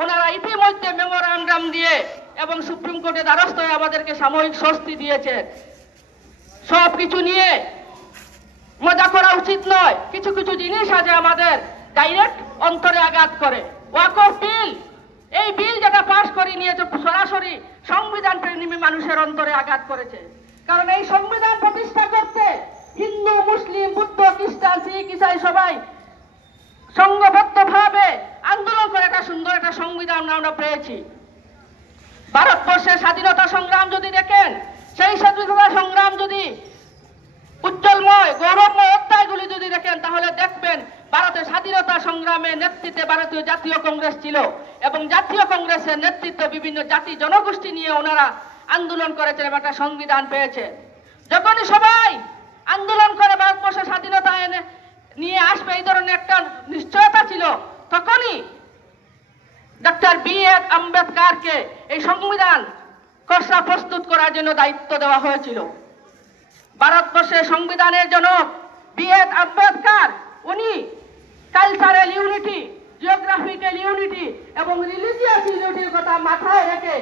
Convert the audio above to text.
ওনারা ইতিমধ্যে মেমোরান্ডাম দিয়ে এবং সুপ্রিম কোর্টের দ্বারস্থ হয়ে আমাদেরকে সাময়িক স্বস্তি দিয়েছেন। সবকিছু নিয়ে মজা করা উচিত নয়। কিছু কিছু জিনিস আছে আমাদের ডাইরেক্ট অন্তরে আঘাত করে। ওয়াকফ বিল, এই বিল যেটা পাস করে নিয়েছে সরাসরি সংবিধান প্রেমী মানুষের অন্তরে আঘাত করেছে। কারণ এই সংবিধান প্রতিষ্ঠা করতে হিন্দু, মুসলিম, বুদ্ধ, খ্রিস্টান, শিখ, ইসাই সবাই সংঘবদ্ধভাবে আন্দোলন করে একটা সুন্দর একটা সংবিধান আমরা পেয়েছি। ভারতবর্ষের স্বাধীনতা সংগ্রাম যদি দেখেন, সেই স্বাধীনতা সংগ্রাম যদি উজ্জ্বলময় গৌরবময় অধ্যায়গুলি যদি দেখেন, তাহলে দেখবেন ভারতের স্বাধীনতা সংগ্রামের নেতৃত্বে ভারতীয় জাতীয় কংগ্রেস ছিল এবং জাতীয় কংগ্রেসের নেতৃত্বে বিভিন্ন জাতি জনগোষ্ঠী নিয়ে ওনারা আন্দোলন করেছেন এবং একটা সংবিধান পেয়েছে। যখনই সবাই আন্দোলন করে ভারতবর্ষের স্বাধীনতা নিয়ে আসবে এই ধরনের একটা নিশ্চয়তা ছিল, তখনই ডক্টর বি.আর. আম্বেদকরকে এই সংবিধান খসড়া প্রস্তুত করার জন্য দায়িত্ব দেওয়া হয়েছিল। ভারতবর্ষের সংবিধানের জনক বি.আর. আম্বেদকর, উনি কালচারাল ইউনিটি, জিওগ্রাফিক্যাল ইউনিটি এবং রিলিজিয়াস ইউনিটির কথা মাথায় রেখে